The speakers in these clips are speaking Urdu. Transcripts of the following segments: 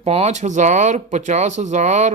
5,000, 50,000,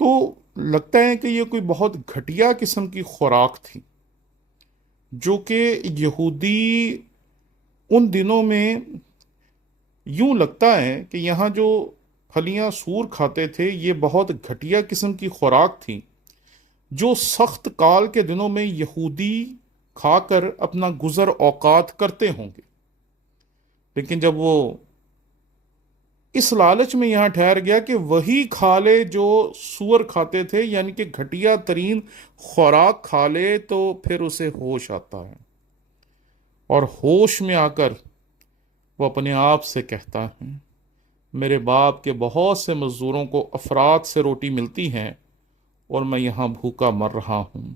تو لگتا ہے کہ یہ کوئی بہت گھٹیا قسم کی خوراک تھی جو کہ یہودی ان دنوں میں، یوں لگتا ہے کہ یہاں جو پھلیاں سور کھاتے تھے یہ بہت گھٹیا قسم کی خوراک تھی جو سخت کال کے دنوں میں یہودی کھا کر اپنا گزر اوقات کرتے ہوں گے۔ لیکن جب وہ اس لالچ میں یہاں ٹھہر گیا کہ وہی کھا لے جو سور کھاتے تھے، یعنی کہ گھٹیا ترین خوراک کھا لے، تو پھر اسے ہوش آتا ہے، اور ہوش میں آ کر وہ اپنے آپ سے کہتا ہے، میرے باپ کے بہت سے مزدوروں کو افراد سے روٹی ملتی ہے اور میں یہاں بھوکا مر رہا ہوں۔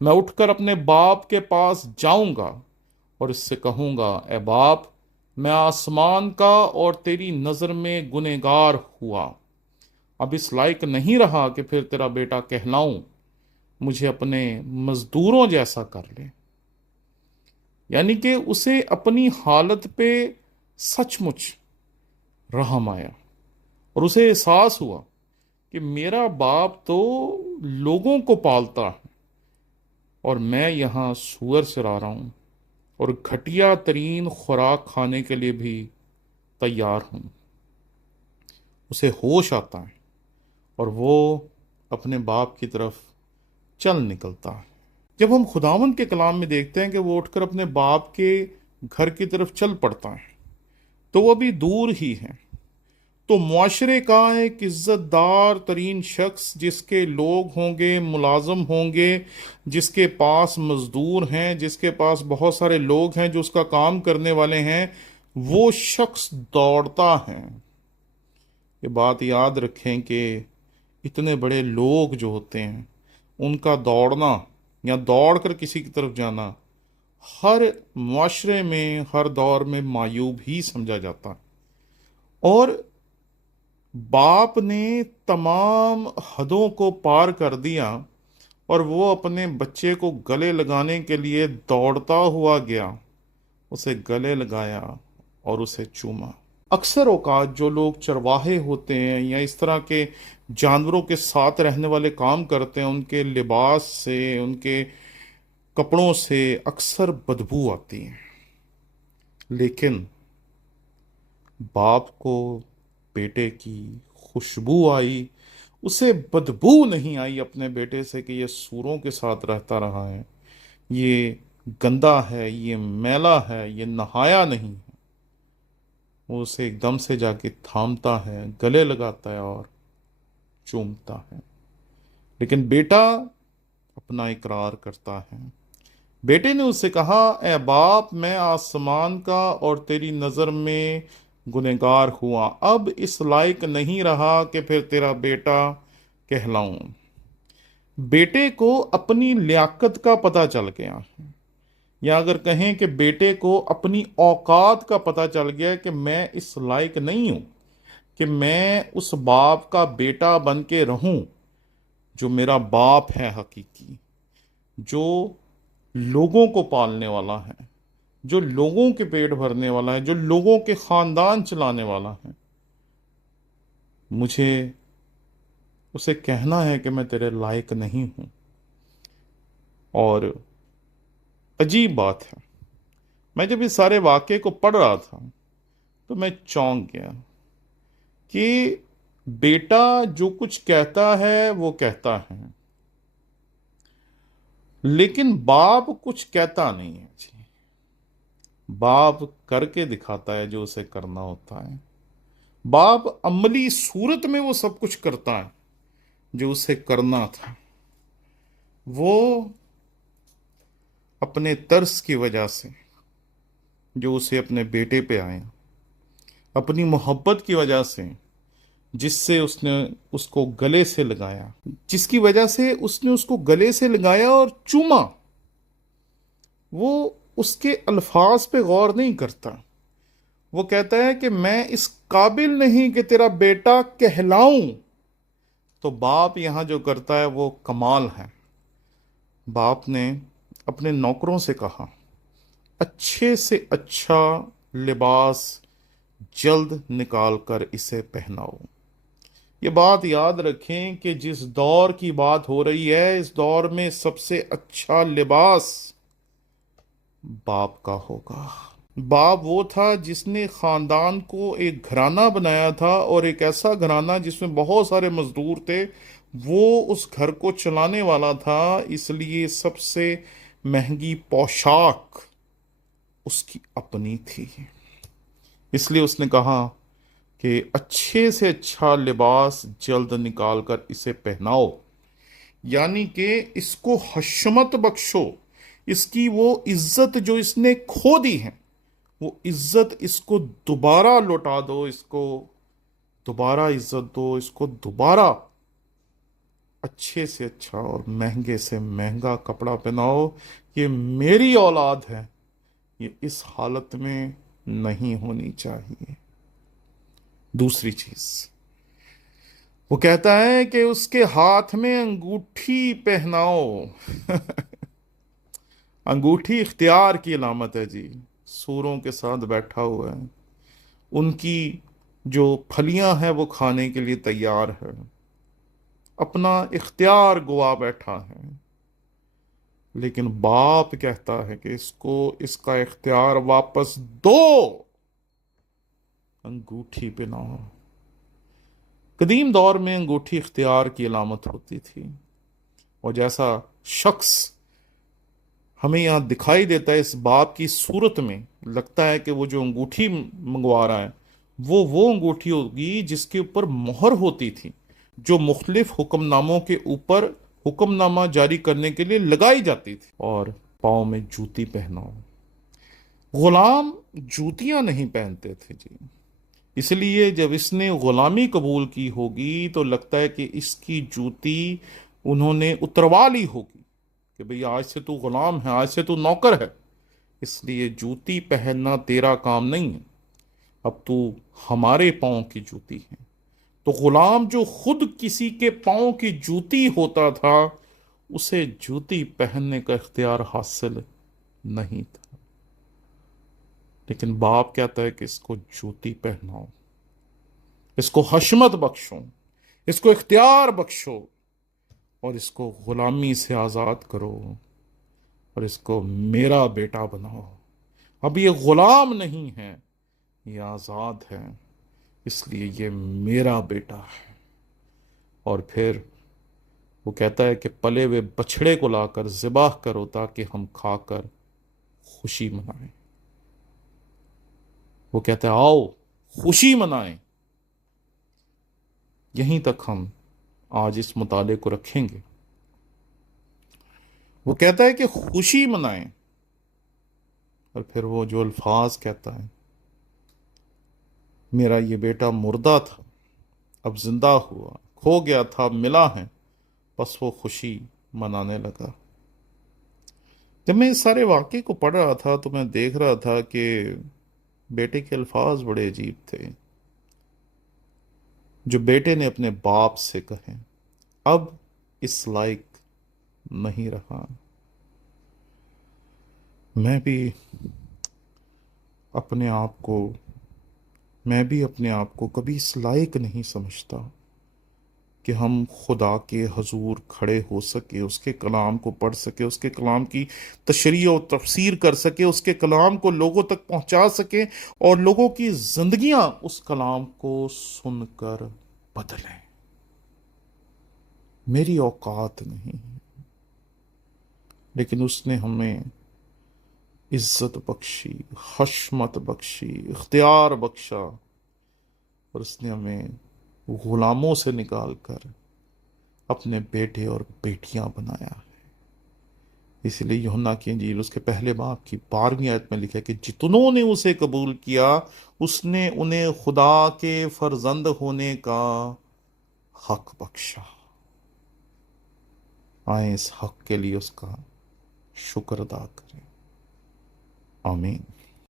میں اٹھ کر اپنے باپ کے پاس جاؤں گا اور اس سے کہوں گا، اے باپ، میں آسمان کا اور تیری نظر میں گنہگار ہوا، اب اس لائق نہیں رہا کہ پھر تیرا بیٹا کہلاؤں، مجھے اپنے مزدوروں جیسا کر لے۔ یعنی کہ اسے اپنی حالت پہ سچ مچ رحم آیا، اور اسے احساس ہوا کہ میرا باپ تو لوگوں کو پالتا ہے اور میں یہاں سور چرا رہا ہوں اور گھٹیا ترین خوراک کھانے کے لیے بھی تیار ہوں۔ اسے ہوش آتا ہے اور وہ اپنے باپ کی طرف چل نکلتا ہے۔ جب ہم خداوند کے کلام میں دیکھتے ہیں کہ وہ اٹھ کر اپنے باپ کے گھر کی طرف چل پڑتا ہے تو وہ بھی دور ہی ہے، تو معاشرے کا ایک عزت دار ترین شخص جس کے لوگ ہوں گے، ملازم ہوں گے، جس کے پاس مزدور ہیں، جس کے پاس بہت سارے لوگ ہیں جو اس کا کام کرنے والے ہیں، وہ شخص دوڑتا ہے۔ یہ بات یاد رکھیں کہ اتنے بڑے لوگ جو ہوتے ہیں ان کا دوڑنا یا دوڑ کر کسی کی طرف جانا ہر معاشرے میں، ہر دور میں معیوب ہی سمجھا جاتا ہے، اور باپ نے تمام حدوں کو پار کر دیا اور وہ اپنے بچے کو گلے لگانے کے لیے دوڑتا ہوا گیا، اسے گلے لگایا اور اسے چوما۔ اکثر اوقات جو لوگ چرواہے ہوتے ہیں یا اس طرح کے جانوروں کے ساتھ رہنے والے کام کرتے ہیں، ان کے لباس سے، ان کے کپڑوں سے اکثر بدبو آتی ہے، لیکن باپ کو بیٹے کی خوشبو آئی، اسے بدبو نہیں آئی اپنے بیٹے سے کہ یہ سوروں کے ساتھ رہتا رہا ہے، یہ گندا ہے، یہ میلا ہے، یہ نہایا نہیں ہے۔ وہ اسے ایک دم سے جا کے تھامتا ہے، گلے لگاتا ہے اور چومتا ہے۔ لیکن بیٹا اپنا اقرار کرتا ہے۔ بیٹے نے اس سے کہا، اے باپ، میں آسمان کا اور تیری نظر میں گنہگار ہوا، اب اس لائق نہیں رہا کہ پھر تیرا بیٹا کہلاؤں۔ بیٹے کو اپنی لیاقت کا پتہ چل گیا، یا اگر کہیں کہ بیٹے کو اپنی اوقات کا پتہ چل گیا کہ میں اس لائق نہیں ہوں کہ میں اس باپ کا بیٹا بن کے رہوں جو میرا باپ ہے حقیقی، جو لوگوں کو پالنے والا ہے، جو لوگوں کے پیٹ بھرنے والا ہے، جو لوگوں کے خاندان چلانے والا ہے۔ مجھے اسے کہنا ہے کہ میں تیرے لائق نہیں ہوں۔ اور عجیب بات ہے، میں جب اس سارے واقعے کو پڑھ رہا تھا تو میں چونک گیا کہ بیٹا جو کچھ کہتا ہے وہ کہتا ہے، لیکن باپ کچھ کہتا نہیں ہے جی۔ باپ کر کے دکھاتا ہے جو اسے کرنا ہوتا ہے۔ باپ عملی صورت میں وہ سب کچھ کرتا ہے جو اسے کرنا تھا۔ وہ اپنے ترس کی وجہ سے جو اسے اپنے بیٹے پہ آیا، اپنی محبت کی وجہ سے جس سے اس نے اس کو گلے سے لگایا، جس کی وجہ سے اس نے اس کو گلے سے لگایا اور چوما، وہ اس کے الفاظ پہ غور نہیں کرتا۔ وہ کہتا ہے کہ میں اس قابل نہیں کہ تیرا بیٹا کہلاؤں۔ تو باپ یہاں جو کرتا ہے وہ کمال ہے۔ باپ نے اپنے نوکروں سے کہا، اچھے سے اچھا لباس جلد نکال کر اسے پہناؤ۔ یہ بات یاد رکھیں کہ جس دور کی بات ہو رہی ہے اس دور میں سب سے اچھا لباس باپ کا ہوگا۔ باپ وہ تھا جس نے خاندان کو ایک گھرانہ بنایا تھا، اور ایک ایسا گھرانہ جس میں بہت سارے مزدور تھے، وہ اس گھر کو چلانے والا تھا، اس لیے سب سے مہنگی پوشاک اس کی اپنی تھی۔ اس لیے اس نے کہا کہ اچھے سے اچھا لباس جلد نکال کر اسے پہناؤ، یعنی کہ اس کو حشمت بخشو، اس کی وہ عزت جو اس نے کھو دی ہے وہ عزت اس کو دوبارہ لوٹا دو، اس کو دوبارہ عزت دو، اس کو دوبارہ اچھے سے اچھا اور مہنگے سے مہنگا کپڑا پہناؤ۔ یہ میری اولاد ہے، یہ اس حالت میں نہیں ہونی چاہیے۔ دوسری چیز وہ کہتا ہے کہ اس کے ہاتھ میں انگوٹھی پہناؤ۔ انگوٹھی اختیار کی علامت ہے جی، سوروں کے ساتھ بیٹھا ہوا ہے، ان کی جو پھلیاں ہیں وہ کھانے کے لیے تیار ہے، اپنا اختیار گوا بیٹھا ہے، لیکن باپ کہتا ہے کہ اس کو اس کا اختیار واپس دو، انگوٹھی پہناؤ۔ قدیم دور میں انگوٹھی اختیار کی علامت ہوتی تھی، اور جیسا شخص ہمیں یہاں دکھائی دیتا ہے اس باپ کی صورت میں، لگتا ہے کہ وہ جو انگوٹھی منگوا رہا ہے وہ انگوٹھی ہوگی جس کے اوپر مہر ہوتی تھی، جو مختلف حکم ناموں کے اوپر حکم نامہ جاری کرنے کے لیے لگائی جاتی تھی۔ اور پاؤں میں جوتی پہناؤ۔ غلام جوتیاں نہیں پہنتے تھے جی، اس لیے جب اس نے غلامی قبول کی ہوگی تو لگتا ہے کہ اس کی جوتی انہوں نے اتروا لی ہوگی کہ بھئی آج سے تو غلام ہے، آج سے تو نوکر ہے، اس لیے جوتی پہننا تیرا کام نہیں ہے، اب تو ہمارے پاؤں کی جوتی ہے۔ تو غلام جو خود کسی کے پاؤں کی جوتی ہوتا تھا، اسے جوتی پہننے کا اختیار حاصل نہیں تھا، لیکن باپ کہتا ہے کہ اس کو جوتی پہناؤ، اس کو حشمت بخشو، اس کو اختیار بخشو، اور اس کو غلامی سے آزاد کرو، اور اس کو میرا بیٹا بناؤ۔ اب یہ غلام نہیں ہے، یہ آزاد ہے، اس لیے یہ میرا بیٹا ہے۔ اور پھر وہ کہتا ہے کہ پلے ہوئے بچھڑے کو لا کر ذبح کرو تاکہ ہم کھا کر خوشی منائیں۔ وہ کہتا ہے آؤ خوشی منائیں۔ یہیں تک ہم آج اس مطالعے کو رکھیں گے۔ وہ کہتا ہے کہ خوشی منائیں، اور پھر وہ جو الفاظ کہتا ہے، میرا یہ بیٹا مردہ تھا اب زندہ ہوا، کھو گیا تھا ملا ہے، بس وہ خوشی منانے لگا۔ جب میں اس سارے واقعے کو پڑھ رہا تھا تو میں دیکھ رہا تھا کہ بیٹے کے الفاظ بڑے عجیب تھے جو بیٹے نے اپنے باپ سے کہے، اب اس لائق نہیں رہا۔ میں بھی اپنے آپ کو کبھی اس لائق نہیں سمجھتا کہ ہم خدا کے حضور کھڑے ہو سکے، اس کے کلام کو پڑھ سکے، اس کے کلام کی تشریح و تفسیر کر سکے، اس کے کلام کو لوگوں تک پہنچا سکے، اور لوگوں کی زندگیاں اس کلام کو سن کر بدلیں۔ میری اوقات نہیں، لیکن اس نے ہمیں عزت بخشی، حشمت بخشی، اختیار بخشا، اور اس نے ہمیں غلاموں سے نکال کر اپنے بیٹے اور بیٹیاں بنایا ہے۔ اس لیے یوحنا کی انجیل اس کے پہلے باب کی 12ویں آیت میں لکھا ہے کہ جتنوں نے اسے قبول کیا اس نے انہیں خدا کے فرزند ہونے کا حق بخشا۔ آئیں اس حق کے لیے اس کا شکر ادا کریں۔ آمین۔